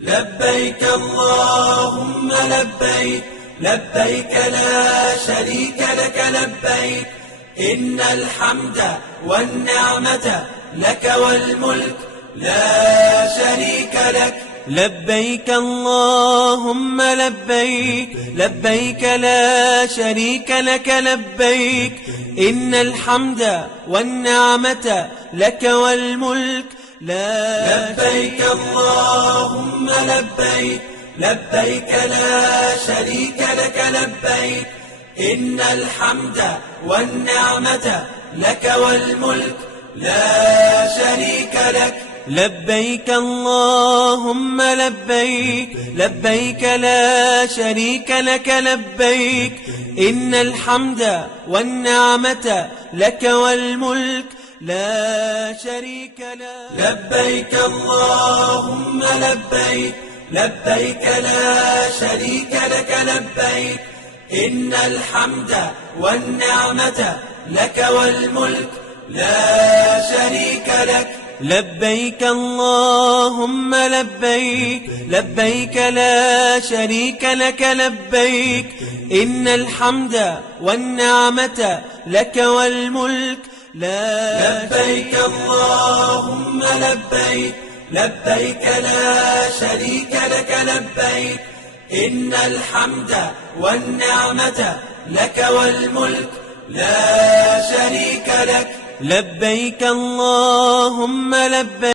لبيك اللهم لبيك، لبيك لا شريك لك لبيك، إن الحمد والنعمة لك والملك لا شريك لك. لبيك اللهم لبيك، لبيك لا شريك لك لبيك، إن الحمد والنعمة لك والملك لا لبيك اللهم لبيك، لبيك لا شريك لك لبيك، إن الحمد والنعمة لك والملك لا شريك لك. لبيك اللهم لبيك، لبيك لا شريك لك لبيك، إن الحمد والنعمة لك والملك لا شريك لك. لبيك اللهم لبيك، لبيك لا شريك لك لبيك، إن الحمد والنعمة لك والملك لا شريك لك. لبيك اللهم لبيك، لبيك لا شريك لك لبيك، إن الحمد والنعمة لك والملك لا لبيك اللهم لبيك، لبيك لا شريك لك لبيك، إن الحمد والنعمة لك والملك لا شريك لك. لبيك اللهم لبيك.